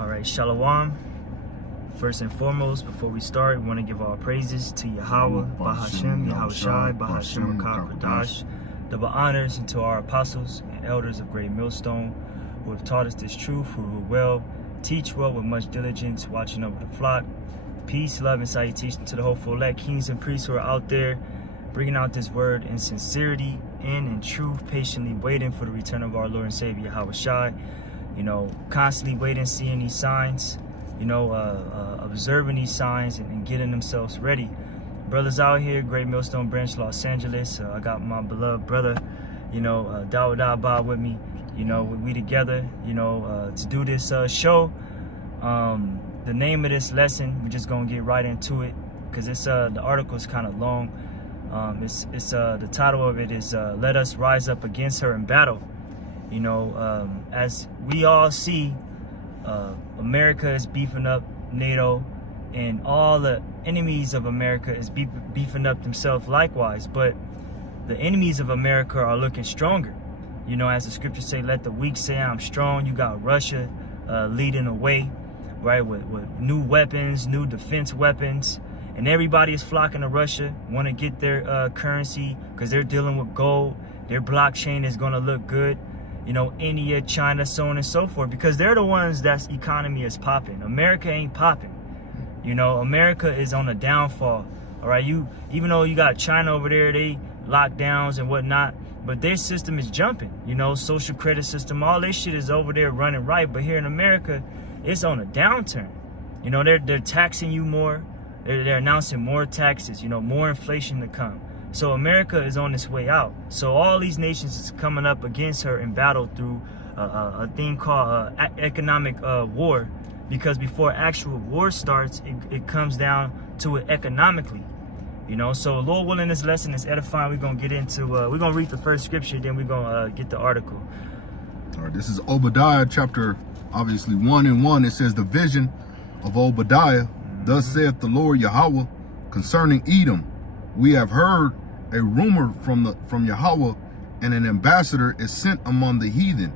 All right, Shalom. First and foremost, before we start, we want to give all praises to Yahweh, Bahashem, Yahushai, Bahashem, Kodash, double honors to our apostles and elders of Great Millstone who have taught us this truth, who will well teach well with much diligence, watching over the flock. Peace, love, and salutation to the hopeful elect kings and priests who are out there bringing out this word in sincerity and in truth, patiently waiting for the return of our Lord and Savior, Yahushai. You know, constantly waiting, seeing these signs, you know, observing these signs and getting themselves ready. Brothers out here, Great Millstone Branch, Los Angeles. I got my beloved brother, you know, Dawud Abba with me. You know, we together, you know, to do this show. The name of this lesson, we're just gonna get right into it because it's the article is kind of long. The title of it is "Let Us Rise Up Against Her in Battle." You know, as we all see, America is beefing up NATO, and all the enemies of America is beefing up themselves likewise. But the enemies of America are looking stronger. You know, as the scriptures say, let the weak say I'm strong. You got Russia leading the way, right, with new weapons, new defense weapons. And everybody is flocking to Russia, want to get their currency because they're dealing with gold. Their blockchain is going to look good. You know, India, China, so on and so forth, because they're the ones that's economy is popping. America ain't popping. You know, America is on a downfall. All right, even though you got China over there, they lockdowns and whatnot, but their system is jumping. You know, social credit system, all this shit is over there running right. But here in America, it's on a downturn. You know, they're taxing you more. They're announcing more taxes. You know, more inflation to come. So America is on its way out. So all these nations is coming up against her in battle through a thing called economic war, because before actual war starts, it comes down to it economically. You know, so Lord willing, this lesson is edifying. We're going to get into, we're going to read the first scripture, then we're going to get the article. All right, this is Obadiah chapter, obviously 1:1. It says, the vision of Obadiah, thus saith the Lord Yahweh, concerning Edom. We have heard a rumor from Yahweh, and an ambassador is sent among the heathen.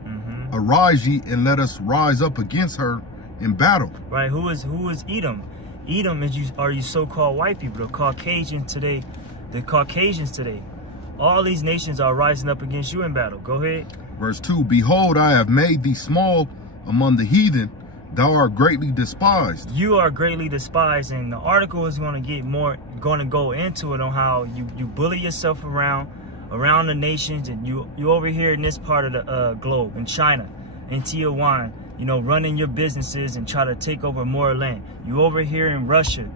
Arise ye, and let us rise up against her in battle. Right, who is Edom? Edom are you so-called white people, the Caucasians today. All these nations are rising up against you in battle. Go ahead. Verse 2, behold, I have made thee small among the heathen. Thou art greatly despised. You are greatly despised, and the article is going to go into it on how you bully yourself around the nations, and you over here in this part of the globe, in China, in Taiwan, you know, running your businesses and try to take over more land. You over here in Russia,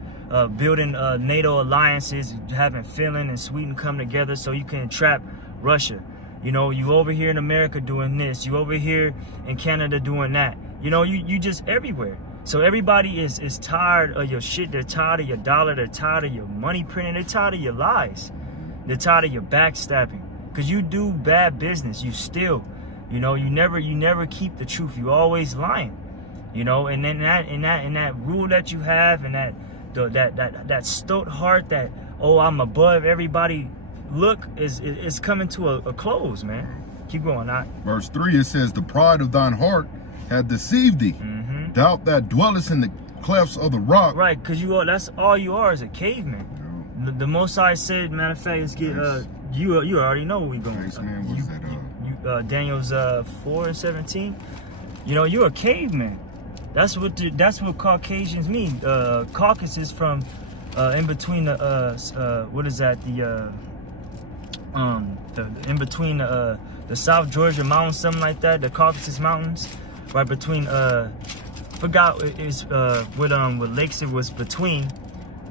building NATO alliances, having Finland and Sweden come together so you can trap Russia. You know, you over here in America doing this. You over here in Canada doing that. You know, you just everywhere. So everybody is tired of your shit. They're tired of your dollar. They're tired of your money printing. They're tired of your lies. They're tired of your backstabbing. Because you do bad business. You steal. You know, you never keep the truth. You always lying. You know, and then that rule that you have, and that stoat heart that, oh, I'm above everybody, look, is coming to a close, man. Keep going. Verse 3, it says, the pride of thine heart had deceived thee. Doubt that dwellest in the clefts of the rock. Right, because that's all you are, is a caveman. Yeah. The Most High said, matter of fact, let's get you already know where we going. Nice, man. What's that? Daniel's 4:17. You know, you're a caveman. That's what Caucasians mean. Caucasus is from in between the what is that, the in between the South Georgia mountains, something like that, the Caucasus Mountains. Right between, forgot is what lakes it was between,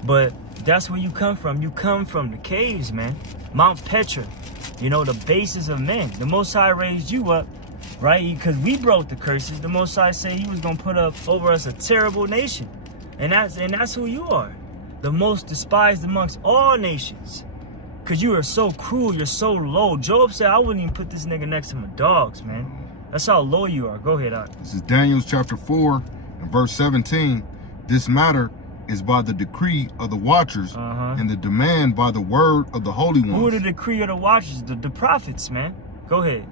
but that's where you come from. You come from the caves, man. Mount Petra, you know, the basis of men. The Most High raised you up, right? Because we broke the curses. The Most High said He was gonna put up over us a terrible nation, and that's who you are, the most despised amongst all nations. Cause you are so cruel. You're so low. Job said, I wouldn't even put this nigga next to my dogs, man. That's how low you are. Go ahead, This is Daniel chapter 4 and verse 17. This matter is by the decree of the watchers, and the demand by the word of the holy ones. Who are the decree of the watchers? The prophets, man. Go ahead.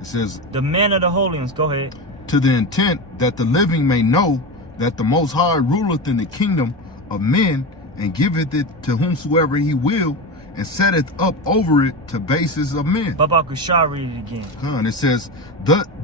It says, the men of the holy ones. Go ahead. to the intent that the living may know that the Most High ruleth in the kingdom of men, and giveth it to whomsoever he will, and setteth up over it to bases of men. Baba Kushah, read it again. And it says,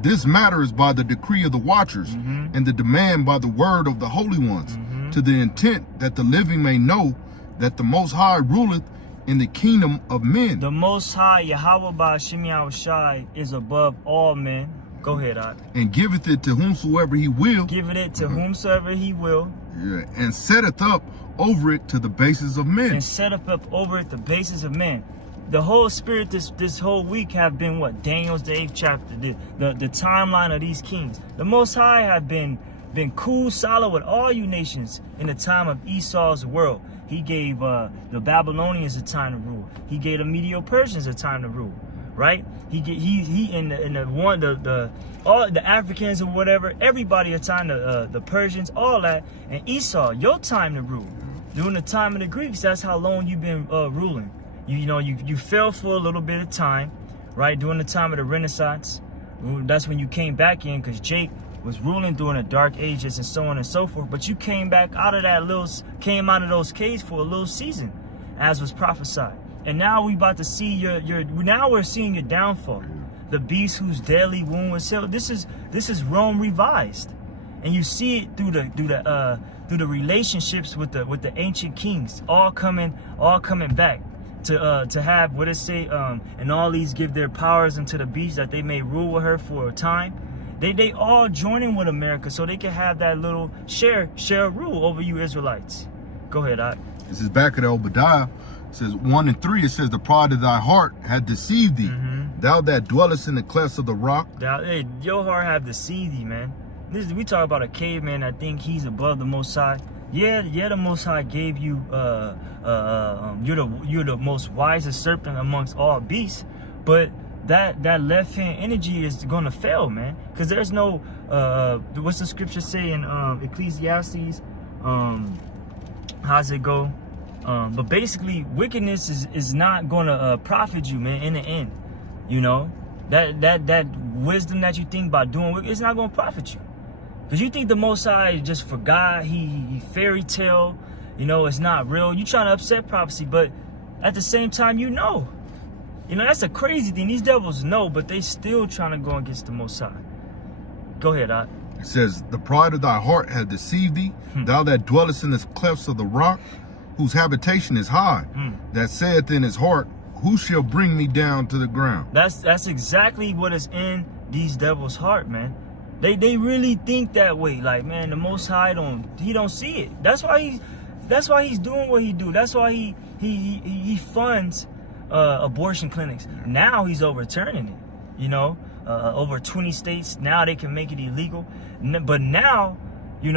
this matter is by the decree of the watchers, and the demand by the word of the holy ones, to the intent that the living may know that the Most High ruleth in the kingdom of men. The Most High, Yahweh Ba'ashem Yahushai, is above all men. Go ahead, Ak. And giveth it to whomsoever he will. Giveth it to whomsoever he will. Yeah, and setteth up over it to the bases of men. And setteth up over it the bases of men. The whole spirit this whole week have been what? Daniel's the 8th chapter. The timeline of these kings. The Most High have been cool, solid with all you nations in the time of Esau's world. He gave the Babylonians a time to rule. He gave the Medo-Persians a time to rule. Right? All the Africans or whatever, everybody a time to the Persians, all that, and Esau, your time to rule. During the time of the Greeks, that's how long you've been ruling. You fell for a little bit of time, right? During the time of the Renaissance, that's when you came back in, because Jake was ruling during the Dark Ages and so on and so forth. But you came back out of came out of those caves for a little season, as was prophesied. And now we about to see now we're seeing your downfall. The beast whose deadly wound was healed. This is Rome revised, and you see it through the relationships with the ancient kings, all coming back to have what it say. And all these give their powers unto the beast, that they may rule with her for a time. They all joining with America so they can have that little share rule over you Israelites. Go ahead, Ak. This is back at Obadiah. It says 1 and 3. It says, the pride of thy heart had deceived thee, thou that dwellest in the clefts of the rock. Your heart have deceived thee, man. We talk about a caveman that think he's above the Most High. Yeah, the Most High gave you you're the most wisest serpent amongst all beasts, but that left hand energy is gonna fail, man. Because there's no what's the scripture say in Ecclesiastes? How's it go? But basically, wickedness is not gonna profit you, man. In the end, you know that wisdom that you think about doing, it's not gonna profit you. Because you think the Most High just forgot, he fairy tale, it's not real. You trying to upset prophecy, but at the same time, that's a crazy thing. These devils know, but they still trying to go against the Most High. Go ahead, Ak. It says, the pride of thy heart hath deceived thee, thou that dwellest in the clefts of the rock, whose habitation is high, that saith in his heart, who shall bring me down to the ground? That's exactly what is in these devils' heart, man. They really think that way. Like, man, the Most High don't see it. That's why he's doing what he do. That's why he funds abortion clinics. Now he's overturning it. Over 20 states now they can make it illegal. But now, read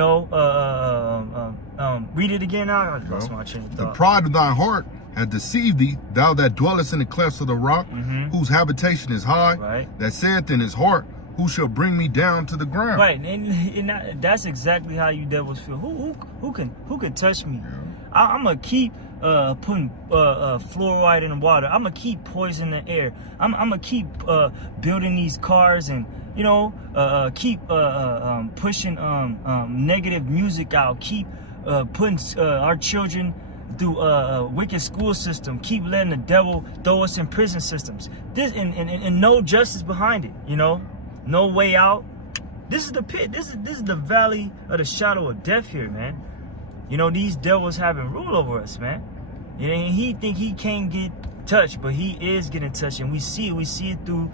it again now. The pride of thy heart hath deceived thee, thou that dwellest in the clefts of the rock, whose habitation is high, that saith in his heart, who shall bring me down to the ground? Right, and that's exactly how you devils feel. Who can touch me? I'm gonna keep putting fluoride in the water. I'm gonna keep poisoning the air. I'm gonna keep building these cars and keep pushing negative music out. Keep putting our children through a wicked school system. Keep letting the devil throw us in prison systems. This and no justice behind it. No way out. This is the pit. This is the valley of the shadow of death here, man. These devils having rule over us, man. And he think he can't get touched, but he is getting touched, and we see it through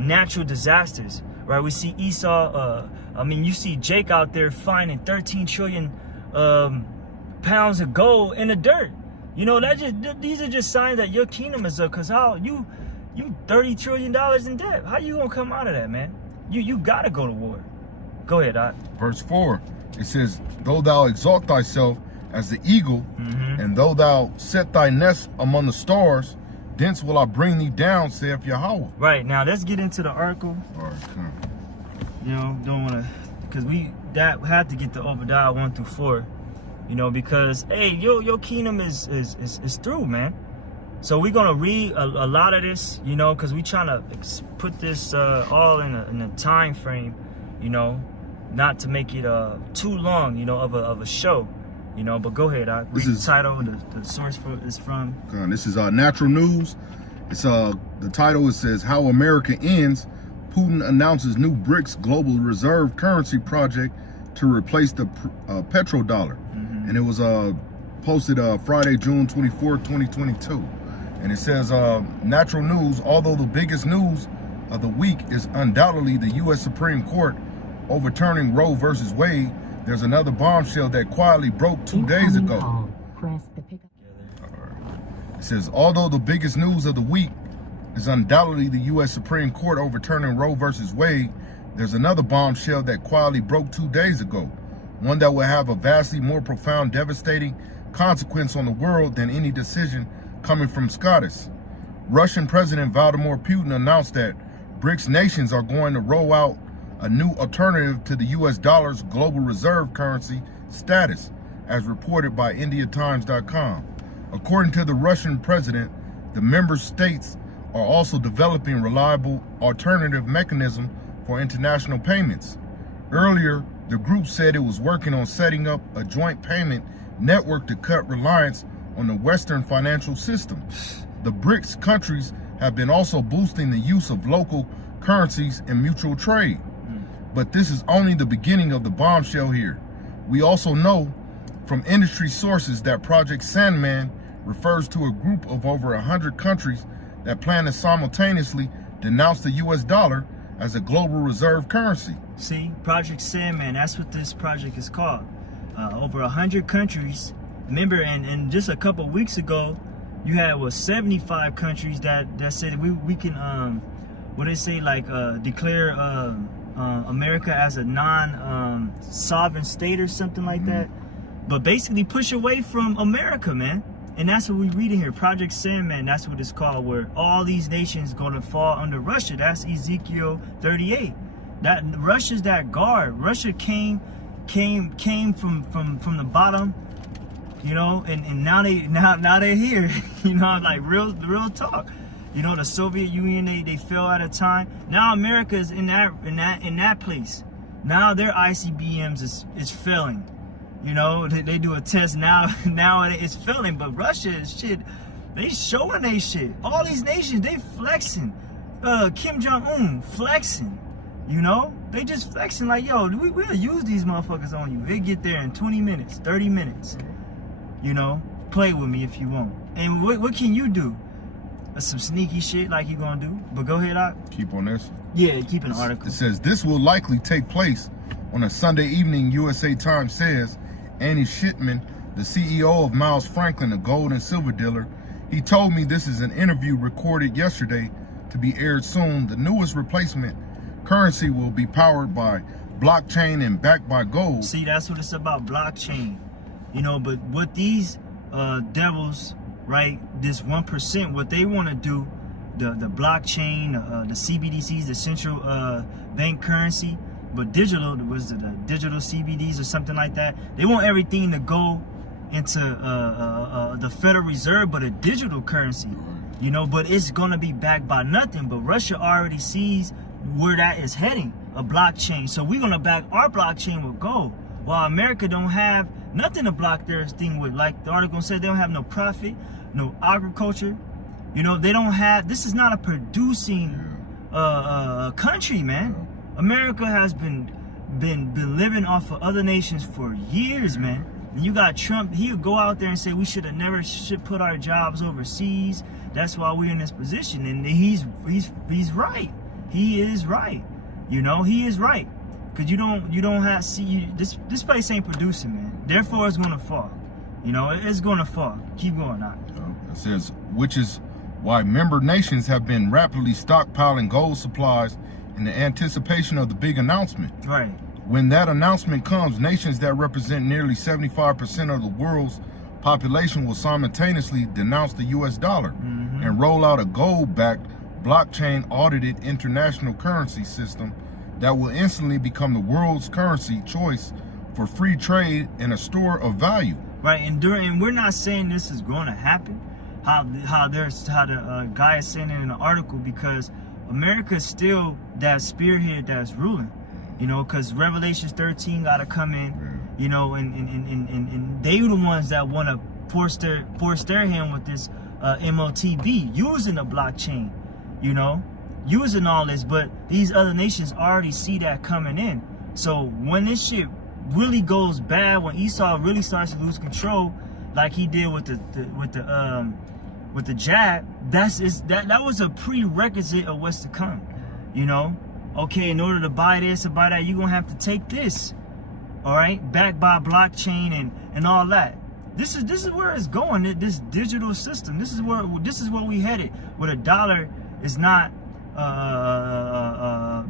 natural disasters, right? We see Esau. You see Jake out there finding 13 trillion pounds of gold in the dirt. These are just signs that your kingdom is up. Cause how you $30 trillion in debt? How you gonna come out of that, man? You gotta go to war. Go ahead, Ak. Verse 4, it says, though thou exalt thyself as the eagle, and though thou set thy nest among the stars, thence will I bring thee down, saith Yahweh. Right, now let's get into the article. All right, come. Don't want to, because we had to get to Obadiah 1 through 4, because hey, your kingdom is through, man. So we're gonna read a lot of this, you know, because we trying to put this all in a time frame, you know, not to make it too long, you know, of a show, you know. But go ahead, I read the title. The source is from. This is Natural News. It's the title. It says How America Ends. Putin announces new BRICS global reserve currency project to replace the petrodollar. And it was posted Friday, June 24, 2022. And it says, Natural News, although the biggest news of the week is undoubtedly the U.S. Supreme Court overturning Roe versus Wade, there's another bombshell that quietly broke 2 days ago. It says, although the biggest news of the week is undoubtedly the U.S. Supreme Court overturning Roe versus Wade, there's another bombshell that quietly broke 2 days ago, one that will have a vastly more profound, devastating consequence on the world than any decision coming from SCOTUS. Russian President Vladimir Putin announced that BRICS nations are going to roll out a new alternative to the U.S. dollar's global reserve currency status, as reported by IndiaTimes.com. According to the Russian president, the member states are also developing reliable alternative mechanism for international payments. Earlier, the group said it was working on setting up a joint payment network to cut reliance on the Western financial system. The BRICS countries have been also boosting the use of local currencies and mutual trade. But this is only the beginning of the bombshell here. We also know from industry sources that Project Sandman refers to a group of over 100 countries that plan to simultaneously denounce the US dollar as a global reserve currency. See, Project Sandman, that's what this project is called. Over 100 countries. Remember, and just a couple of weeks ago, you had 75 countries that said we can what they say, like declare America as a non-sovereign state or something like that. But basically push away from America, man. And that's what we read in here. Project Sandman, that's what it's called, where all these nations gonna fall under Russia. That's Ezekiel 38. That Russia's that guard. Russia came from the bottom, you know, and now they're here. You know, like real talk. You know, the Soviet Union, they fell at a time. Now America is in that place. Now their ICBMs is failing. You know, they do a test now it's failing. But Russia is shit. They showing they shit. All these nations, they flexing. Kim Jong-un flexing. You know, they just flexing like, yo, we'll use these motherfuckers on you. They get there in 20 minutes, 30 minutes. You know, play with me if you want. And what can you do? Some sneaky shit like you gonna do. But go ahead, keep on this. Yeah, keep an article. It says this will likely take place on a Sunday evening. USA Times says Andy Shipman, the CEO of Miles Franklin, a gold and silver dealer, he told me this is an interview recorded yesterday to be aired soon. The newest replacement currency will be powered by blockchain and backed by gold. See, that's what it's about, blockchain. You know, but what these devils, right, this 1%, what they want to do, the blockchain, the CBDCs, the central bank currency, but digital, was it the digital CBDs or something like that? They want everything to go into the Federal Reserve, but a digital currency, you know, but it's going to be backed by nothing. But Russia already sees where that is heading, a blockchain. So we're going to back our blockchain with gold, while America don't have nothing to block their thing with. Like the article said, they don't have no profit, no agriculture. You know, they don't have, this is not a producing country, man. America has been living off of other nations for years, man. And you got Trump, he'll go out there and say we should put our jobs overseas. That's why we're in this position. And he's right. He is right. You know, he is right. Cause you don't have this place ain't producing, man. Therefore it's gonna fall. You know, it's gonna fall. Keep going on. It says, which is why member nations have been rapidly stockpiling gold supplies in the anticipation of the big announcement. Right. When that announcement comes, nations that represent nearly 75% of the world's population will simultaneously denounce the US dollar and roll out a gold-backed, blockchain-audited international currency system that will instantly become the world's currency choice for free trade and a store of value. Right, and we're not saying this is going to happen. how the guy is saying it in the article, because America is still that spearhead that's ruling, you know, because Revelations 13 got to come in, you know, and they the ones that want to force their hand with this MOTB, using the blockchain, you know, using all this. But these other nations already see that coming in. So when this shit really goes bad, when Esau really starts to lose control, like he did with the jab, that was a prerequisite of what's to come. You know, okay, in order to buy this or buy that, you're gonna have to take this. All right, backed by blockchain and all that. This is where it's going. This digital system. This is where we headed. Where the dollar is not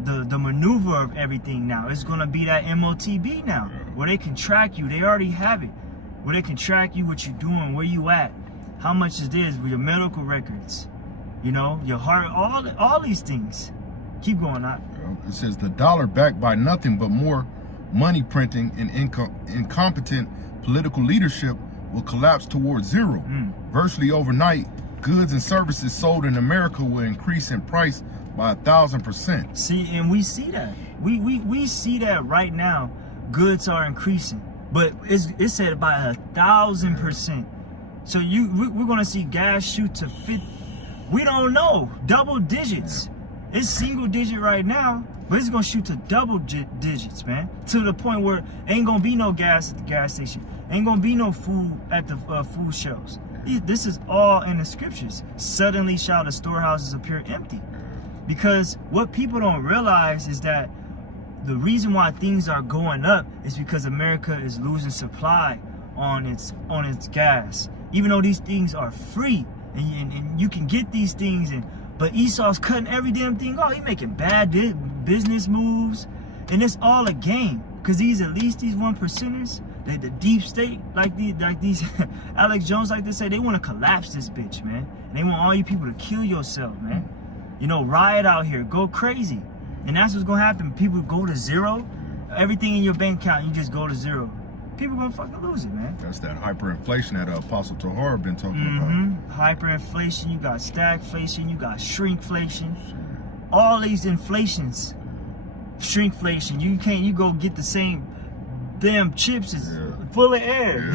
the maneuver of everything now. It's gonna be that MOTB now, where they can track you. They already have it. Where they can track you, what you're doing, where you at, how much is this, with your medical records, you know, your heart, all these things. Keep going on. It says the dollar, backed by nothing but more money printing and incompetent political leadership, will collapse towards zero. Virtually overnight, goods and services sold in America will increase in price by 1,000%. See, and we see that. We see that right now. Goods are increasing, but it's said by 1,000%. So we're gonna see gas shoot to 50. We don't know, double digits. It's single digit right now, but it's gonna shoot to double digits, man. To the point where ain't gonna be no gas at the gas station, ain't gonna be no food at the food shelves. This is all in the scriptures. Suddenly shall the storehouses appear empty. Because what people don't realize is that the reason why things are going up is because America is losing supply on its gas. Even though these things are free and you can get these things, but Esau's cutting every damn thing off. He making bad business moves, and it's all a game. Because these 1%ers, the deep state, like these Alex Jones like to say, they want to collapse this bitch, man. And they want all you people to kill yourself, man. You know, riot out here, go crazy. And that's what's gonna happen. People go to zero. Everything in your bank account, you just go to zero. People gonna fucking lose it, man. That's that hyperinflation that Apostle Tahar been talking about. Hyperinflation, you got stagflation, you got shrinkflation. All these inflations. Shrinkflation. You go get the same damn chips is full of air.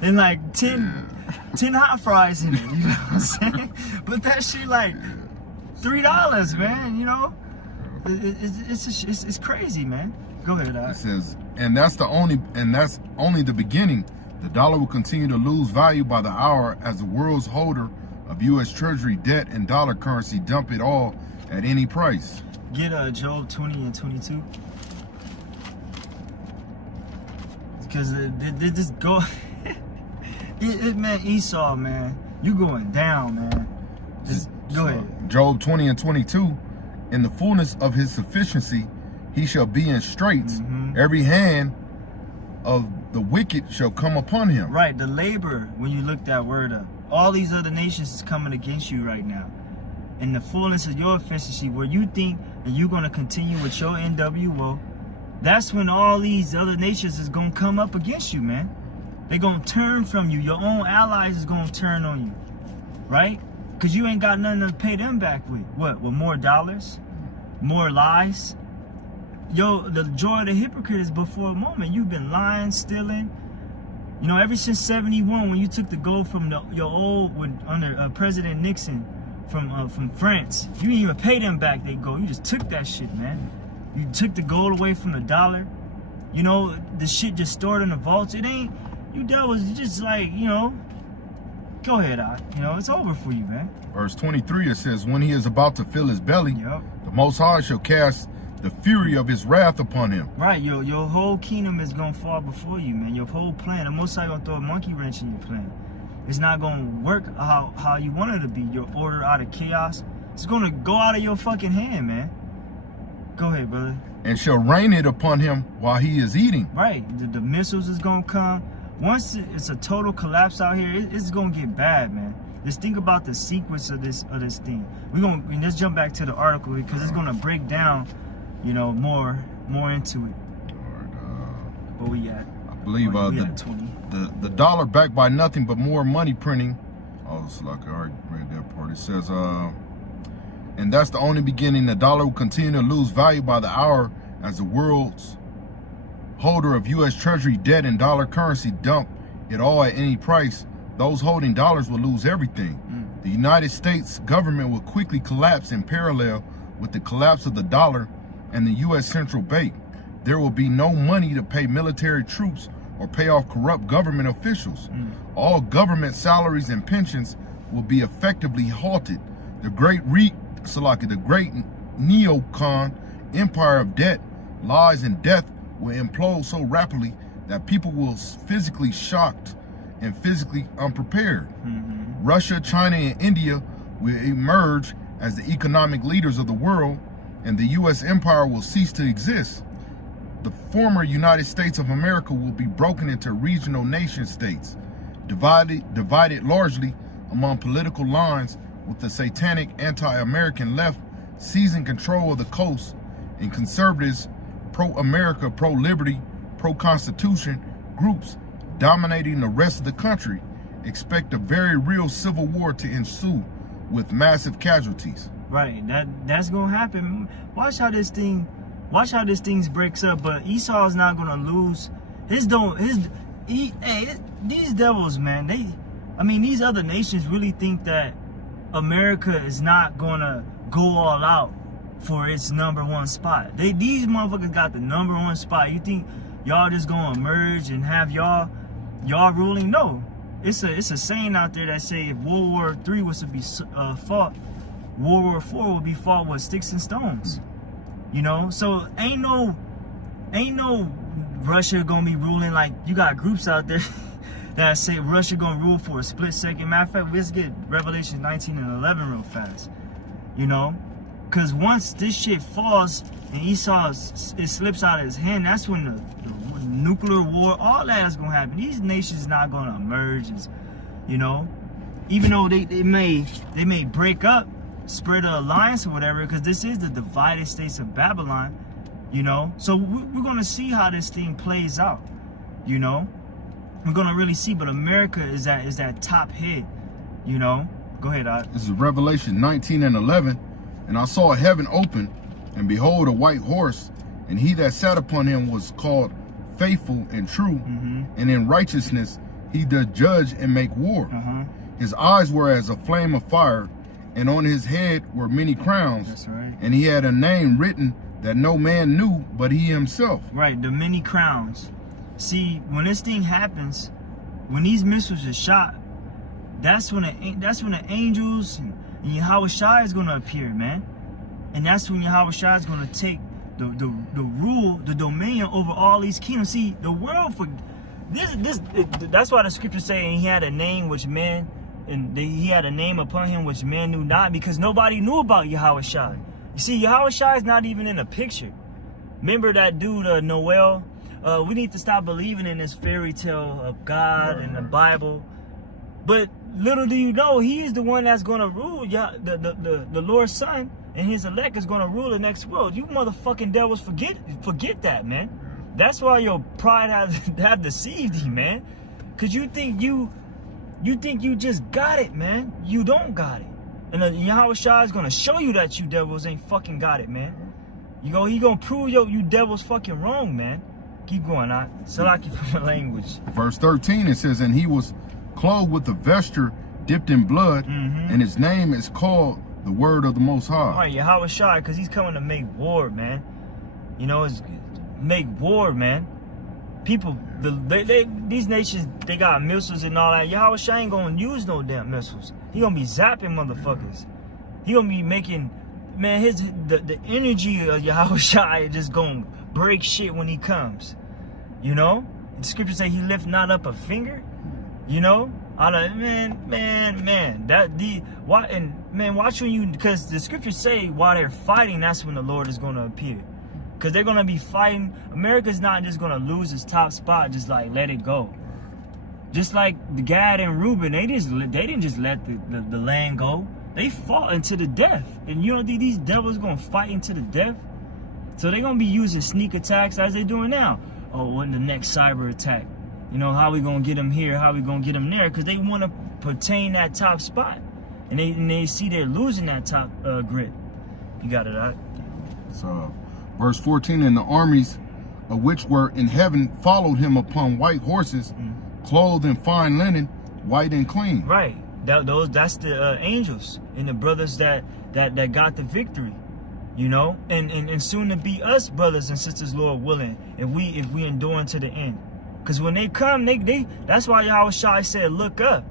And like 10 hot fries in it. You know what I'm saying? But that shit like $3, man, you know? It's crazy, man. Go ahead, Doc. It says, and that's only the beginning. The dollar will continue to lose value by the hour as the world's holder of U.S. Treasury debt and dollar currency dump it all at any price. Get Job 20 and 22. Because they just go... man, Esau, man, you going down, man. Just go ahead. Job 20 and 22. In the fullness of his sufficiency, he shall be in straits. Every hand of the wicked shall come upon him. Right, the labor, when you look that word up, all these other nations is coming against you right now. In the fullness of your efficiency, where you think that you're going to continue with your NWO, that's when all these other nations is going to come up against you, man. They're going to turn from you. Your own allies is going to turn on you, right? Because you ain't got nothing to pay them back with. What? With more dollars? More lies? Yo, the joy of the hypocrite is before a moment. You've been lying, stealing. You know, ever since 71, when you took the gold from your old, under President Nixon from France, you didn't even pay them back their gold. You just took that shit, man. You took the gold away from the dollar. You know, the shit just stored in the vaults. It ain't, you devils, just like, you know, go ahead, you know, it's over for you, man. Verse 23, it says, when he is about to fill his belly, the Most High shall cast the fury of his wrath upon him. Right, your whole kingdom is going to fall before you, man. Your whole plan, the Most High going to throw a monkey wrench in your plan. It's not going to work how you want it to be. Your order out of chaos, it's going to go out of your fucking hand, man. Go ahead, brother. And shall rain it upon him while he is eating. Right, the missiles is going to come. Once it's a total collapse out here, it's going to get bad, man. Just think about the sequence of this thing. Let's jump back to the article because it's going to break down, you know, more into it. Where we at? I believe the dollar, backed by nothing but more money printing, Oh, it's like I already read that part. It says, and that's the only beginning. The dollar will continue to lose value by the hour as the world's holder of U.S. Treasury debt and dollar currency dump it all at any price. Those holding dollars will lose everything. The United States government will quickly collapse in parallel with the collapse of the dollar and the U.S. central bank. There will be no money to pay military troops or pay off corrupt government officials. All government salaries and pensions will be effectively halted. The great neocon empire of debt, lies, and death will implode so rapidly that people will physically shocked and physically unprepared. Russia, China, and India will emerge as the economic leaders of the world, and the U.S. empire will cease to exist. The former United States of America will be broken into regional nation states, divided largely among political lines, with the satanic anti-American left seizing control of the coast, and conservatives, pro-America, pro-liberty, pro-constitution groups dominating the rest of the country. Expect a very real civil war to ensue with massive casualties. Right, that's gonna happen. Watch how this thing breaks up. But Esau's not gonna lose. These devils, man. These other nations really think that America is not gonna go all out for its #1 spot. These motherfuckers got the #1 spot. You think y'all just gonna emerge and have y'all ruling? No. It's a saying out there that say if World War III was to be fought, World War IV will be fought with sticks and stones. You know, so ain't no Russia gonna be ruling. Like, you got groups out there that say Russia gonna rule for a split second. Matter of fact, let's get Revelation 19 and 11 real fast. You know, because once this shit falls and Esau it slips out of his hand, that's when the nuclear war, all that is gonna happen. These nations not gonna emerge, you know, even though they may break up, spread an alliance or whatever, because this is the divided states of Babylon, you know. So we're gonna see how this thing plays out, you know. We're gonna really see, but America is that top head, you know. Go ahead, Odd. This is Revelation 19 and 11. And I saw heaven open, and behold, a white horse, and he that sat upon him was called Faithful and True, and in righteousness he doth judge and make war. His eyes were as a flame of fire, and on his head were many crowns. That's right. And he had a name written that no man knew but he himself. Right, the many crowns. See, when this thing happens, when these missiles are shot, that's when the angels and Yahweh Shai is gonna appear, man. And that's when Yahweh Shai is gonna take the rule, the dominion over all these kingdoms. See, the world that's why the scriptures say he had a name which man, he had a name upon him which man knew not, because nobody knew about Yahweh Shai. You see, Yahweh Shai is not even in the picture. Remember that dude, Noel? We need to stop believing in this fairy tale of God and the Bible. But little do you know, he is the one that's going to rule. The Lord's son and his elect is going to rule the next world. You motherfucking devils forget that, man. That's why your pride have deceived you, man. Because you think you just got it, man. You don't got it. And Yahweh Shai is going to show you that you devils ain't fucking got it, man. He going to prove you devils fucking wrong, man. Keep going, out. Salaki for the language. Verse 13, it says, and he was clothed with a vesture dipped in blood, and his name is called the Word of the Most High. All right, Yahweh Shai, because he's coming to make war, man. You know, make war, man. People, these nations, they got missiles and all that. Yahweh Shai ain't gonna use no damn missiles. He gonna be zapping motherfuckers. He gonna be making, man, the energy of Yahweh Shai is just gonna break shit when he comes. You know? The scriptures say he lift not up a finger. You know? Watch when you, because the scriptures say while they're fighting, that's when the Lord is going to appear. Because they're going to be fighting. America's not just going to lose its top spot, just like let it go. Just like the Gad and Reuben, they didn't just let the land go. They fought into the death. And you don't think these devils going to fight into the death? So they're going to be using sneak attacks as they're doing now. Oh, when the next cyber attack? You know, how we going to get them here? How we going to get them there? Because they want to pertain that top spot. And they see they're losing that top grip. You got it, all right? So, verse 14, and the armies which were in heaven followed him upon white horses, clothed in fine linen, white and clean. Right. That's the angels and the brothers that got the victory. You know, and soon to be us, brothers and sisters, Lord willing, if we endure to the end. Because when they come, that's why Yahushua said, look up,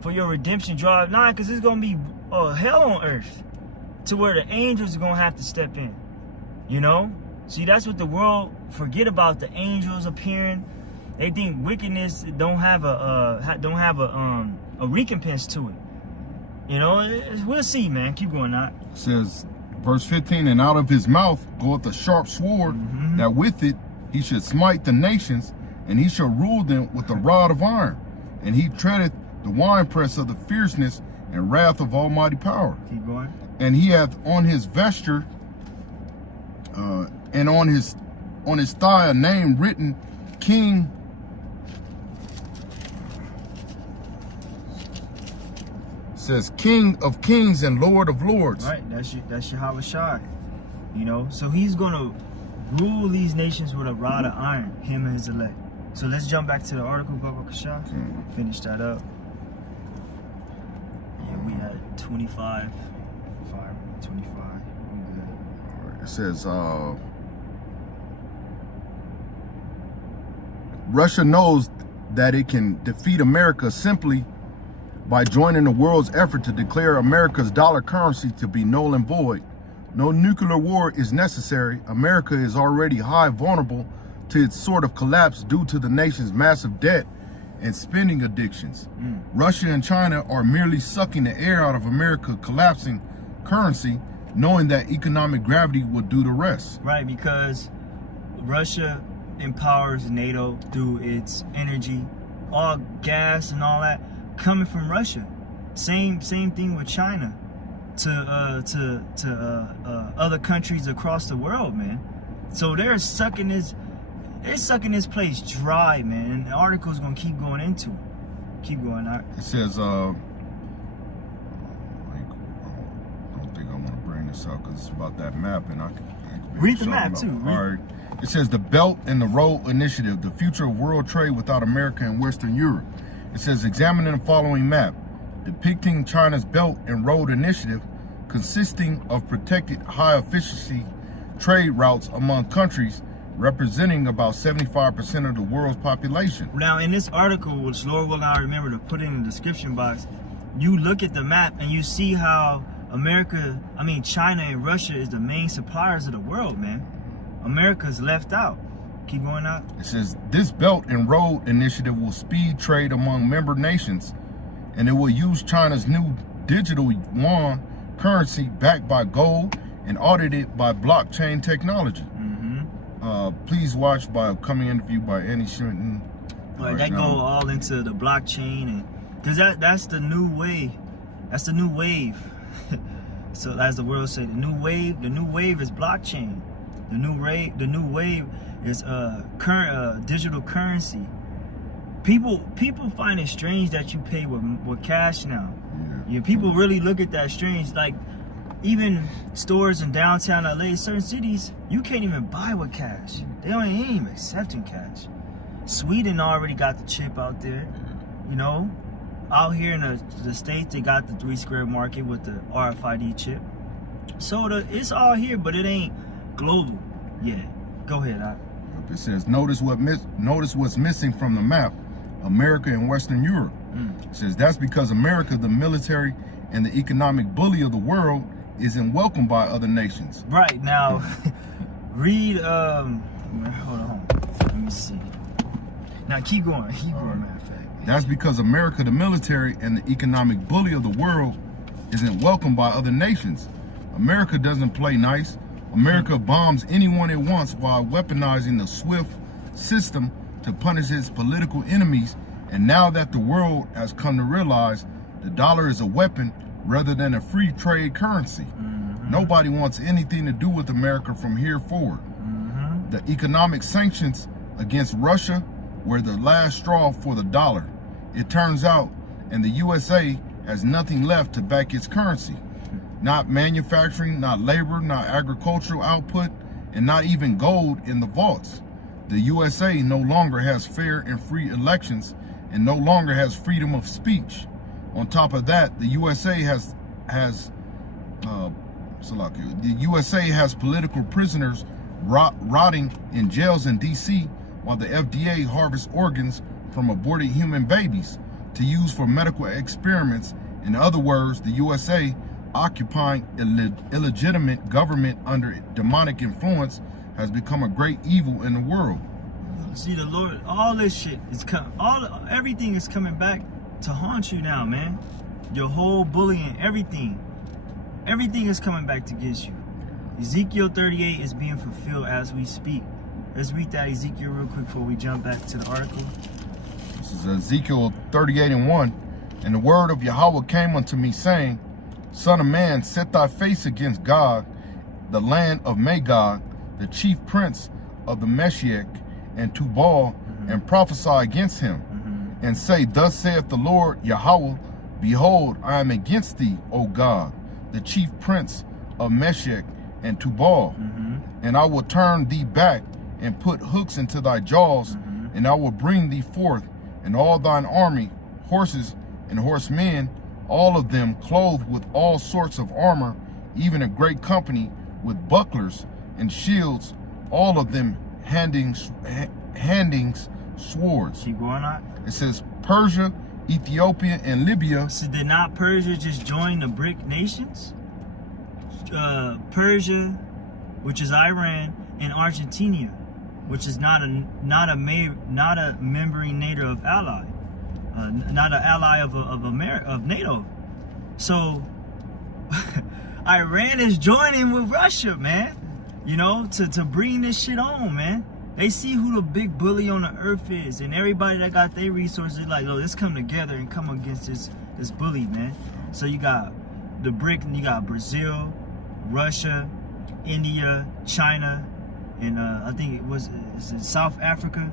for your redemption draweth nigh, because it's going to be hell on earth, to where the angels are going to have to step in. You know? See, that's what the world forget about, the angels appearing. They think wickedness don't have a recompense to it. You know, we'll see, man. Keep going out. It says, verse 15, and out of his mouth goeth a sharp sword, that with it he should smite the nations, and he shall rule them with a rod of iron. And he treadeth the winepress of the fierceness and wrath of almighty power. Keep going. And he hath on his vesture and on his thigh a name written, King. Says King of Kings and Lord of Lords. Right, that's Yahushua. You know, so he's gonna rule these nations with a rod of iron, him and his elect. So let's jump back to the article, Baba Kasha. Finish that up. Yeah, we had 25. 25. We good. It says Russia knows that it can defeat America simply by joining the world's effort to declare America's dollar currency to be null and void. No nuclear war is necessary. America is already high vulnerable to its sort of collapse due to the nation's massive debt and spending addictions. Russia and China are merely sucking the air out of America's collapsing currency, knowing that economic gravity will do the rest. Right, because Russia empowers NATO through its energy, all gas and all that coming from Russia. Same thing with China to other countries across the world, man. So they're sucking this place dry, man. And the article's gonna keep going into it. Keep going out. It says I don't think I want to bring this up because it's about that map, and I can read the map too. All right. It says the Belt and the Road Initiative, the future of world trade without America and Western Europe. It says, examining the following map, depicting China's Belt and Road Initiative, consisting of protected high-efficiency trade routes among countries, representing about 75% of the world's population. Now, in this article, which Lord will now remember to put in the description box, you look at the map and you see how China and Russia is the main suppliers of the world, man. America's left out. Keep going out. It says, this Belt and Road Initiative will speed trade among member nations, and it will use China's new digital yuan currency backed by gold and audited by blockchain technology. Please watch by upcoming interview by Annie Shinton. Right, that go all into the blockchain, and because that's the new way. That's the new wave. So as the world say, the new wave is blockchain. The new wave is current digital currency. People find it strange that you pay with cash now. Yeah, people really look at that strange. Like even stores in downtown LA, certain cities, you can't even buy with cash. They ain't even accepting cash. Sweden already got the chip out there. You know, out here in the States, they got the 3 square market with the RFID chip. So it's all here, but it ain't global yet. Go ahead. It says, notice what's missing from the map, America and Western Europe. It says that's because America, the military and the economic bully of the world, isn't welcomed by other nations. Right, now, read, hold on, let me see. Now keep going, matter of fact. That's because America, the military and the economic bully of the world, isn't welcomed by other nations. America doesn't play nice. America bombs anyone it wants while weaponizing the SWIFT system to punish its political enemies. And now that the world has come to realize the dollar is a weapon rather than a free trade currency, nobody wants anything to do with America from here forward. The economic sanctions against Russia were the last straw for the dollar. It turns out and the USA has nothing left to back its currency. Not manufacturing, not labor, not agricultural output, and not even gold in the vaults. The USA no longer has fair and free elections and no longer has freedom of speech. On top of that, the USA has political prisoners rotting in jails in DC, while the FDA harvests organs from aborted human babies to use for medical experiments. In other words, the USA, occupying illegitimate government under demonic influence, has become a great evil in the world. See, the Lord, all this shit is everything is coming back to haunt you now, man. Your whole bullying, everything is coming back to get you. Ezekiel 38 is being fulfilled as we speak. Let's read that Ezekiel real quick before we jump back to the article. This is Ezekiel 38:1. And the word of Yahweh came unto me, saying, Son of man, set thy face against Gog, the land of Magog, the chief prince of the Meshech, and Tubal, and prophesy against him, and say, Thus saith the Lord Yahweh, Behold, I am against thee, O Gog, the chief prince of Meshech and Tubal, and I will turn thee back and put hooks into thy jaws, and I will bring thee forth, and all thine army, horses and horsemen, all of them clothed with all sorts of armor, even a great company with bucklers and shields, all of them handing swords. Keep going on. It says Persia, Ethiopia, and Libya. So did not Persia just join the BRIC nations? Persia, which is Iran, and Argentina, which is not a membering NATO of ally, not an ally of NATO. So Iran is joining with Russia, man. You know, to bring this shit on, man. They see who the big bully on the earth is, and everybody that got their resources, like, oh, let's come together and come against this bully, man. So you got the BRIC, you got Brazil, Russia, India, China, and I think it was South Africa.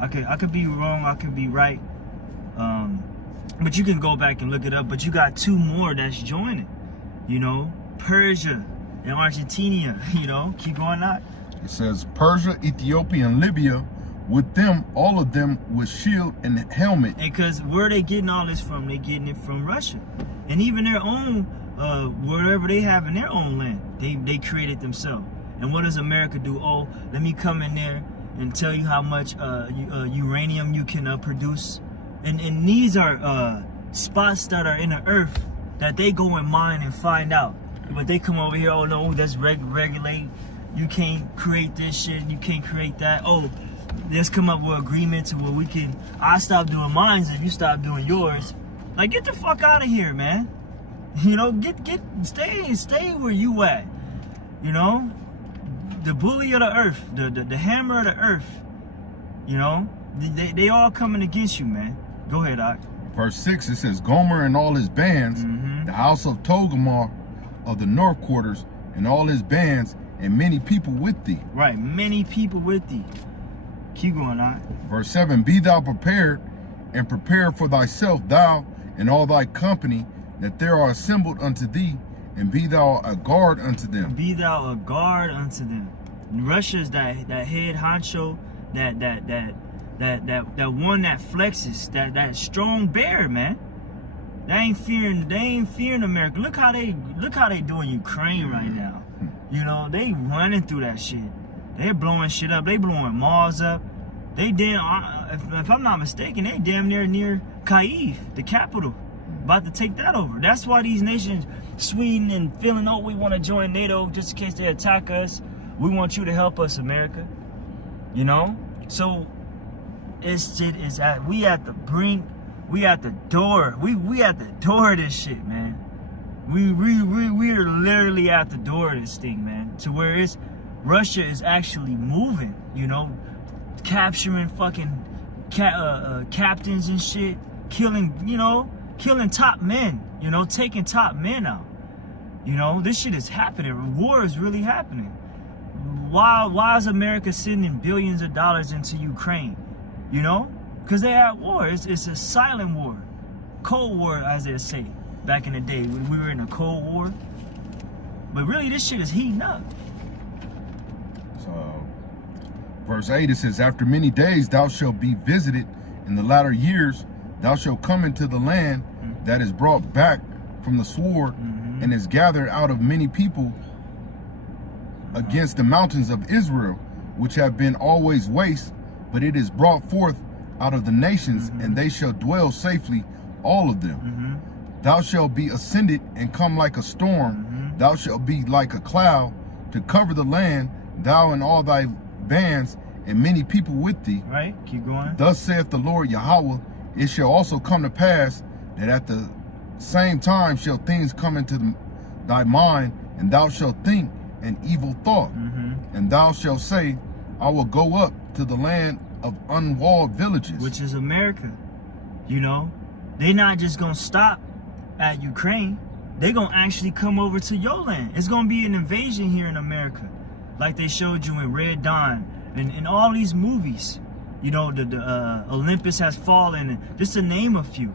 I could be wrong, I could be right, but you can go back and look it up. But you got two more that's joining, you know, Persia and Argentina. You know, keep going on. It says Persia, Ethiopia, and Libya, with them, all of them with shield and helmet. And because where they getting all this from? They getting it from Russia, and even their own, wherever they have in their own land, they created themselves. And what does America do? Oh, let me come in there and tell you how much uranium you can produce. And these are spots that are in the earth that they go and mine and find out. But they come over here, oh no, that's regulate. You can't create this shit, you can't create that. Oh, let's come up with agreements where I stop doing mines if you stop doing yours. Like, get the fuck out of here, man. You know, stay where you at. You know? The bully of the earth, the hammer of the earth, you know, they all coming against you, man. Go ahead, Doc. Verse 6, it says, Gomer and all his bands, the house of Togarmah of the north quarters, and all his bands, and many people with thee. Right, many people with thee. Keep going on. Verse 7, Be thou prepared, and prepare for thyself, thou and all thy company, that there are assembled unto thee, and be thou a guard unto them. Be thou a guard unto them. Russia's that head honcho, that one that flexes, that strong bear, man. They ain't fearing America. Look how they doing Ukraine right now. You know, they running through that shit. They blowing shit up. They blowing malls up. They if I'm not mistaken, they damn near Kyiv, the capital, about to take that over. That's why these nations, Sweden and Finland, oh, we want to join NATO just in case they attack us. We want you to help us, America. You know? So it's we at the brink, we at the door. We at the door of this shit, man. We are literally at the door of this thing, man. To where Russia is actually moving, you know, capturing fucking captains and shit, killing top men, you know, taking top men out. You know, this shit is happening. War is really happening. Why is America sending billions of dollars into Ukraine? You know, because they're at war. It's a silent war. Cold War, as they say, back in the day. We were in a Cold War. But really, this shit is heating up. So, verse 8, it says, after many days thou shalt be visited, in the latter years thou shalt come into the land that is brought back from the sword, and is gathered out of many people against the mountains of Israel, which have been always waste, but it is brought forth out of the nations, and they shall dwell safely, all of them. Thou shalt be ascended and come like a storm, thou shalt be like a cloud to cover the land, thou and all thy bands, and many people with thee. Right, keep going. Thus saith the Lord Yahweh, it shall also come to pass that at the same time shall things come into thy mind, and thou shalt think an evil thought, and thou shalt say, I will go up to the land of unwalled villages, which is America. You know, they're not just gonna stop at Ukraine. They're gonna actually come over to your land. It's gonna be an invasion here in America, like they showed you in Red Dawn and in all these movies. You know, the Olympus Has Fallen, and just to name a few.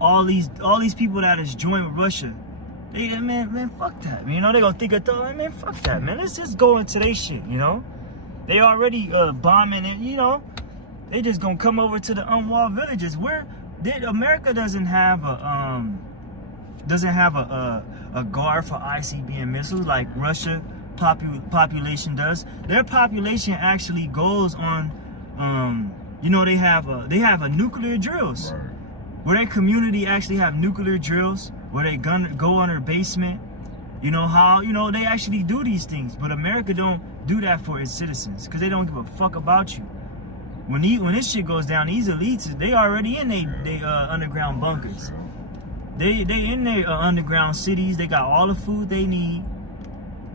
All these people that is joined with Russia, man, fuck that. You know, they gonna think of that. Man, fuck that, man. Let's just go into their shit. You know, they already bombing it. You know, they just gonna come over to the unwalled villages. America doesn't have a guard for ICBM missiles like Russia population does. Their population actually goes on. You know, they have a nuclear drills. Right. Where their community actually have nuclear drills, where they go under basement. You know how, you know, they actually do these things. But America don't do that for its citizens, because they don't give a fuck about you. When this shit goes down, these elites, they already in they underground bunkers. They in their underground cities. They got all the food they need.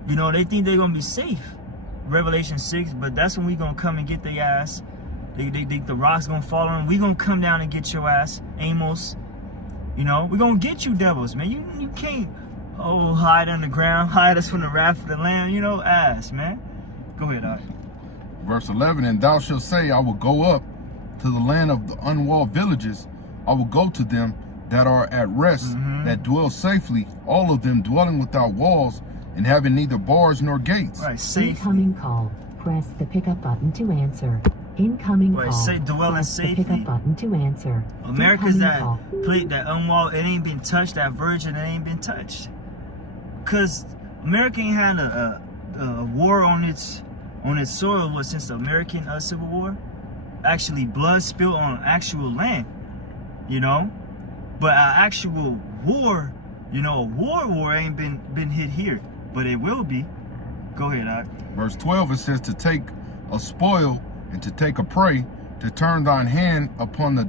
You know, they think they're gonna be safe. Revelation 6, but that's when we gonna come and get their ass. They think the rock's gonna fall on them. We gonna come down and get your ass, Amos. You know, we gonna get you devils, man. You can't hide underground, hide us from the wrath of the Lamb. You know, ass, man. Go ahead, Doc. Verse 11, and thou shalt say, I will go up to the land of the unwalled villages. I will go to them that are at rest, that dwell safely, all of them dwelling without walls and having neither bars nor gates. Right, safe. Incoming call. Press the pickup button to answer. Incoming call. Say dwelling safely. Pickup button to answer. America's that unwalled. It ain't been touched. That virgin, it ain't been touched. Cause America ain't had a war on its soil since the American Civil War. Actually, blood spilled on actual land. You know, but an actual war, you know, a war ain't been hit here, but it will be. Go ahead, Doc. Verse 12, it says to take a spoil and to take a prey, to turn thine hand upon the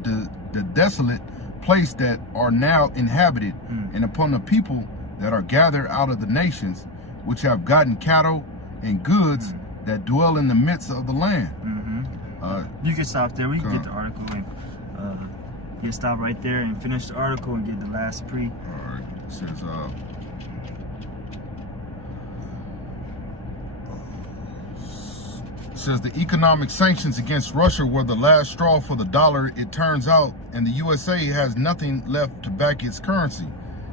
desolate place that are now inhabited, and upon the people that are gathered out of the nations, which have gotten cattle and goods that dwell in the midst of the land. You can stop there. We can get the article and you stop right there and finish the article and get the last pre. All right. It says the economic sanctions against Russia were the last straw for the dollar, it turns out, and the USA has nothing left to back its currency.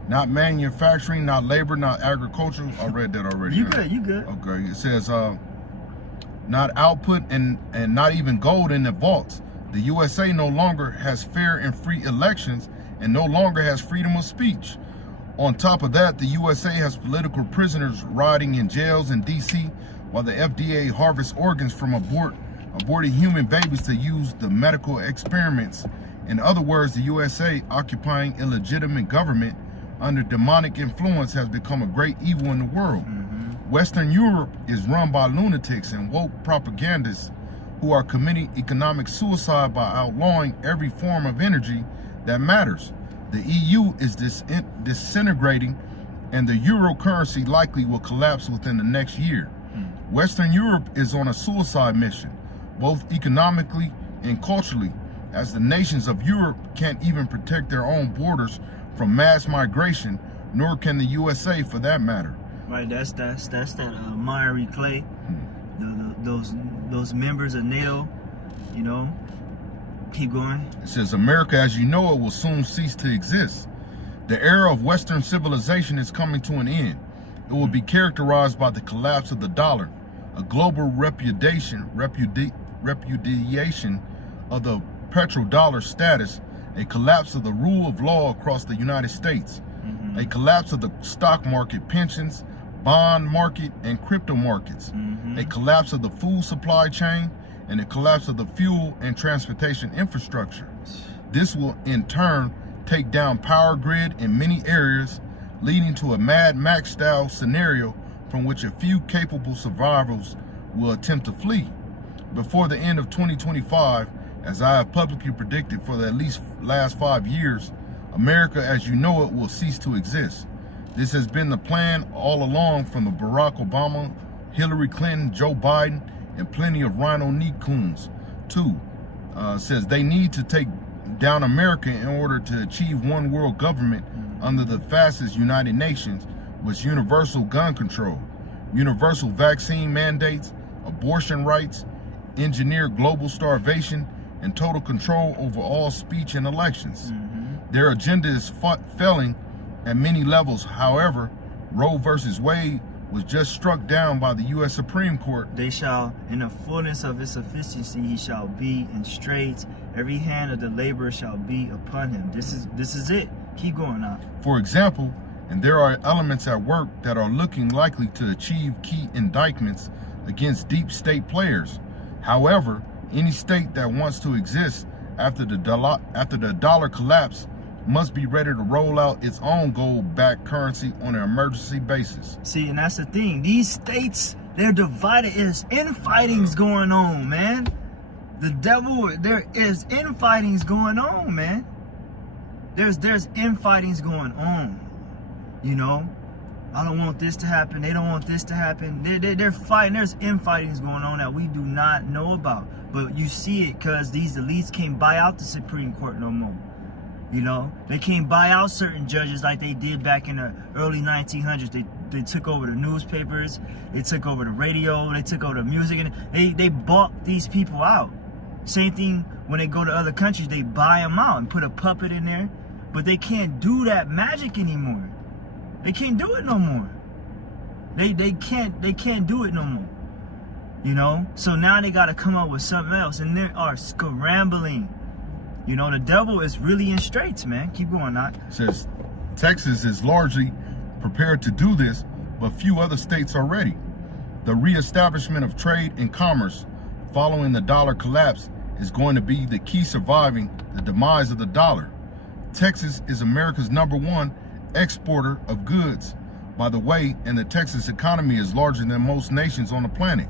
Not manufacturing, not labor, not agriculture. I read that already. You good. Okay. It says not output and not even gold in the vaults. The USA no longer has fair and free elections and no longer has freedom of speech. On top of that, the USA has political prisoners rotting in jails in DC, while the FDA harvests organs from aborted human babies to use the medical experiments. In other words, the USA, occupying illegitimate government under demonic influence, has become a great evil in the world. Western Europe is run by lunatics and woke propagandists who are committing economic suicide by outlawing every form of energy that matters. The EU is disintegrating, and the euro currency likely will collapse within the next year. Western Europe is on a suicide mission, both economically and culturally, as the nations of Europe can't even protect their own borders from mass migration, nor can the USA for that matter. Right, that's that miry clay. Those members of NATO, you know, Keep going. It says, America as you know it will soon cease to exist. The era of Western civilization is coming to an end. It will be characterized by the collapse of the dollar, a global repudiation of the petrodollar status, a collapse of the rule of law across the United States, a collapse of the stock market, pensions, bond market, and crypto markets, a collapse of the food supply chain, and a collapse of the fuel and transportation infrastructure. This will in turn take down power grid in many areas, leading to a Mad Max style scenario from which a few capable survivors will attempt to flee. Before the end of 2025, as I have publicly predicted for the at least last 5 years, America as you know it will cease to exist. This has been the plan all along from the Barack Obama, Hillary Clinton, Joe Biden, and plenty of Rhino Coons too. Says they need to take down America in order to achieve one world government under the fastest United Nations with universal gun control, universal vaccine mandates, abortion rights, engineered global starvation, and total control over all speech and elections. Their agenda is failing at many levels. However, Roe versus Wade was just struck down by the U.S. Supreme Court. They shall, in the fullness of his sufficiency, he shall be in straits. Every hand of the laborer shall be upon him. This is it. Keep going now. For example, and there are elements at work that are looking likely to achieve key indictments against deep state players. However, any state that wants to exist after the dollar collapse must be ready to roll out its own gold-backed currency on an emergency basis. See, and that's the thing. These states, they're divided. There's infightings going on, man. The devil, there is infightings going on, man. There's infightings going on. You know, I don't want this to happen. They don't want this to happen. They're fighting. There's infightings going on that we do not know about. But you see it because these elites can't buy out the Supreme Court no more. You know, they can't buy out certain judges like they did back in the early 1900s. They took over the newspapers, they took over the radio, they took over the music, and they bought these people out. Same thing when they go to other countries, they buy them out and put a puppet in there. But they can't do that magic anymore. They can't do it no more. They can't do it no more. You know? So now they got to come up with something else, and they are scrambling. You know, the devil is really in straits, man. Keep going, Knock. Says Texas is largely prepared to do this, but few other states are ready. The reestablishment of trade and commerce following the dollar collapse is going to be the key surviving the demise of the dollar. Texas is America's #1 exporter of goods, by the way, and the Texas economy is larger than most nations on the planet.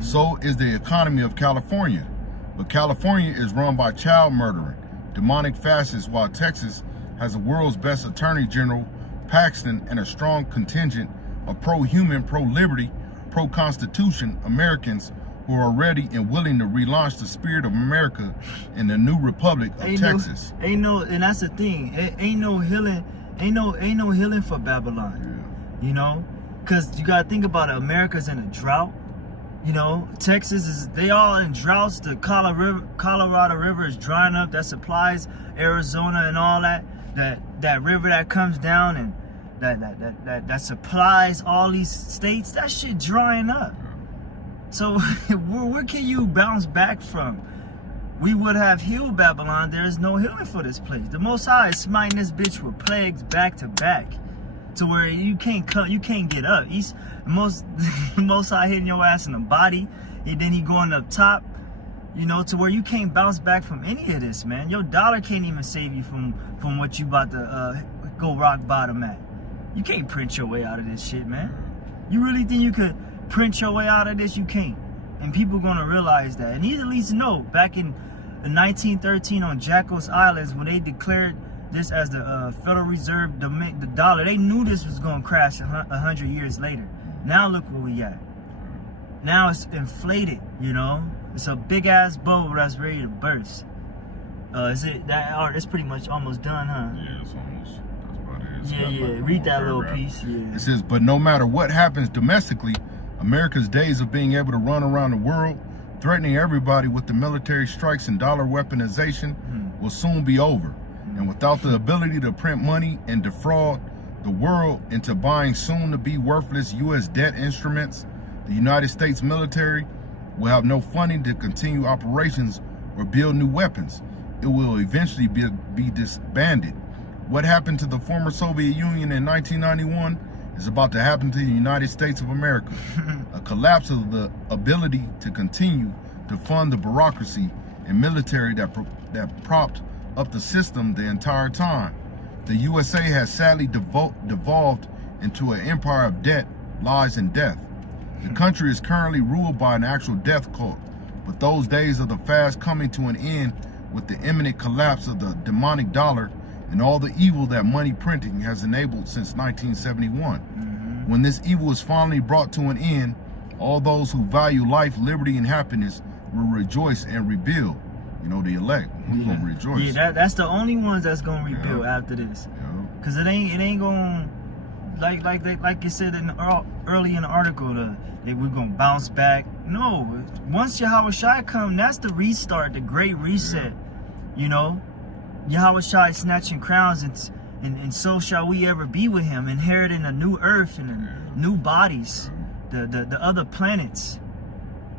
So is the economy of California. But California is run by child murdering, demonic fascists, while Texas has the world's best attorney general, Paxton, and a strong contingent of pro-human, pro-liberty, pro-constitution Americans who are ready and willing to relaunch the spirit of America in the new republic of Texas. And that's the thing. Ain't no healing for Babylon. Yeah. You know, because you gotta think about it. America's in a drought. You know, Texas they all in droughts. The Colorado River is drying up. That supplies Arizona and all that. That river that comes down and that supplies all these states. That shit drying up. So where can you bounce back from? We would have healed Babylon. There is no healing for this place. The Most High is smiting this bitch with plagues back to back, to where you can't get up. He's Most High hitting your ass in the body, and then he going up top, you know, to where you can't bounce back from any of this, man. Your dollar can't even save you from what you about to go rock bottom at. You can't print your way out of this shit, man. You really think you could print your way out of this? You can't. And people gonna realize that. And these elites know, back in 1913 on Jacob's Islands, when they declared this as the Federal Reserve, the dollar, they knew this was gonna crash 100 years later. Now look where we at. Now it's inflated, you know? It's a big ass bubble that's ready to burst. Is it that art? It's pretty much almost done, huh? Yeah, it's almost. That's about it. It's yeah. like Read that little piece. Yeah. It says, but no matter what happens domestically, America's days of being able to run around the world threatening everybody with the military strikes and dollar weaponization will soon be over. And without the ability to print money and defraud the world into buying soon-to-be worthless U.S. debt instruments, the United States military will have no funding to continue operations or build new weapons. It will eventually be disbanded. What happened to the former Soviet Union in 1991 is about to happen to the United States of America. A collapse of the ability to continue to fund the bureaucracy and military that propped up the system the entire time. The USA has sadly devolved into an empire of debt, lies, and death. The country is currently ruled by an actual death cult, but those days are fast coming to an end with the imminent collapse of the demonic dollar and all the evil that money printing has enabled since 1971. When this evil is finally brought to an end, all those who value life, liberty, and happiness will rejoice and rebuild. You know, the elect, we're gonna rejoice. Yeah, that's the only ones that's gonna rebuild after this. Cause it ain't gonna like you said early in the article that we're gonna bounce back. No, once Yahweh Shai come, that's the restart, the great reset. You know, Yahweh Shai snatching crowns, and so shall we ever be with him, inheriting a new earth and new bodies, the other planets,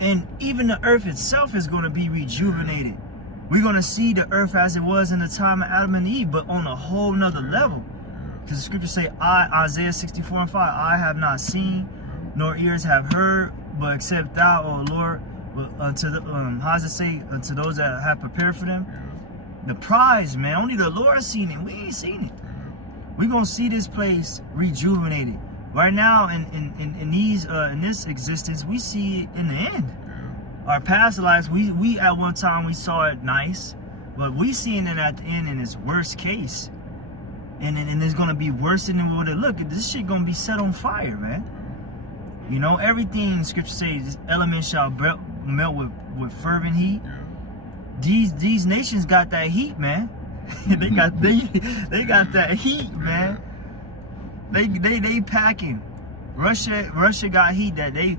and even the earth itself is going to be rejuvenated. We're going to see the earth as it was in the time of Adam and Eve, but on a whole nother level. Because the scriptures say, Isaiah 64:5, I have not seen, nor ears have heard, but except thou, O Lord, unto the, how does it say, unto those that have prepared for them? The prize, man, only the Lord has seen it. We ain't seen it. We're going to see this place rejuvenated. Right now, in this existence, we see it in the end. Our past lives, we at one time, we saw it nice, but we seeing it at the end in its worst case. And it's going to be worse than what it look. This shit going to be set on fire, man. You know, everything scripture says, elements shall melt with fervent heat. These nations got that heat, man. they got that heat, man. They packing. Russia got heat that they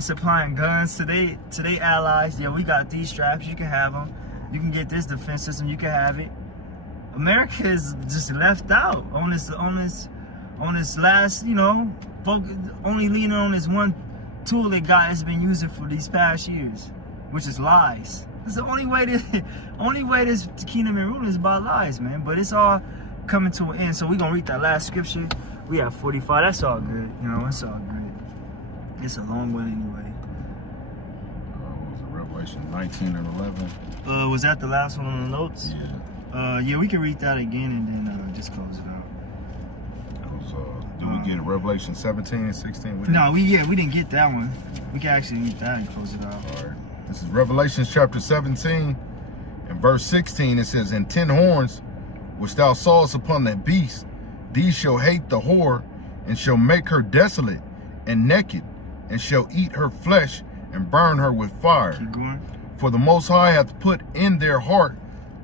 supplying guns to they allies. Yeah, we got these straps. You can have them. You can get this defense system. You can have it. America is just left out on this last, you know, only leaning on this one tool that God has been using for these past years, which is lies. It's the only way this kingdom and rule is about lies, man. But it's all coming to an end. So we're gonna read that last scripture. We have 45. That's all good. You know, it's all good. It's a long one anyway. What was it, Revelation 19 and 11? Was that the last one on the notes? Yeah. Yeah, we can read that again and then just close it out. Did we get Revelation 17 and 16? No, we didn't get that one. We can actually read that and close it out. All right. This is Revelation chapter 17 and verse 16. It says, and 10 horns which thou sawest upon that beast, these shall hate the whore, and shall make her desolate and naked, and shall eat her flesh and burn her with fire. Keep going. For the Most High hath put in their heart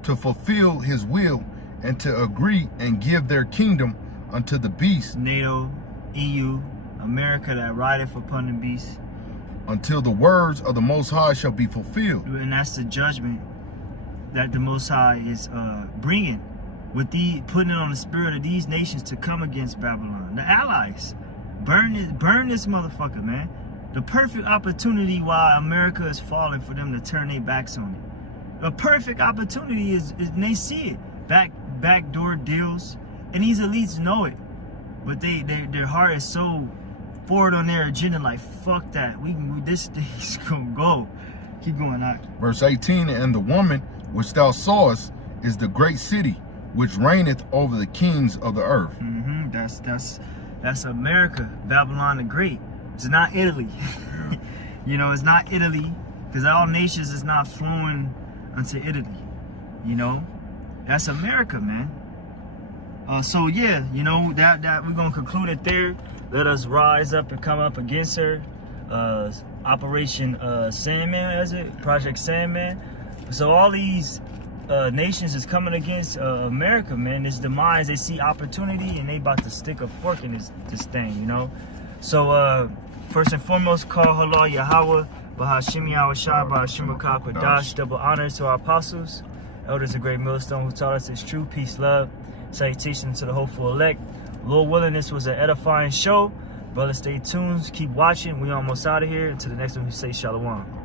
to fulfill his will, and to agree and give their kingdom unto the beast. NATO, EU, America that rideth upon the beast. Until the words of the Most High shall be fulfilled. And that's the judgment that the Most High is bringing, with putting it on the spirit of these nations to come against Babylon. The allies, burn this motherfucker, man. The perfect opportunity while America is falling for them to turn their backs on it. A perfect opportunity is and they see it. Backdoor deals, and these elites know it, but their heart is so forward on their agenda, like fuck that. This thing's gonna go. Keep going out. Verse 18, and the woman which thou sawest is the great city which reigneth over the kings of the earth. That's America, Babylon the Great. It's not Italy. You know, it's not Italy, because all nations is not flowing unto Italy. You know, that's America, man. So yeah, you know, that we're gonna conclude it there. Let us rise up and come up against her. Operation Sandman, as it? Project Sandman. So all these nations is coming against America, man. This demise, they see opportunity and they about to stick a fork in this thing, you know. So first and foremost, call Halal Yahweh, Bahashim Yahushua, Bahashim Qudash. Double honors to our apostles, elders of Great Millstone, who taught us its true peace, love, salutation to the hopeful elect. Lord willing, this was an edifying show. Brother, stay tuned. Keep watching. We almost out of here. Until the next one, we say shalom.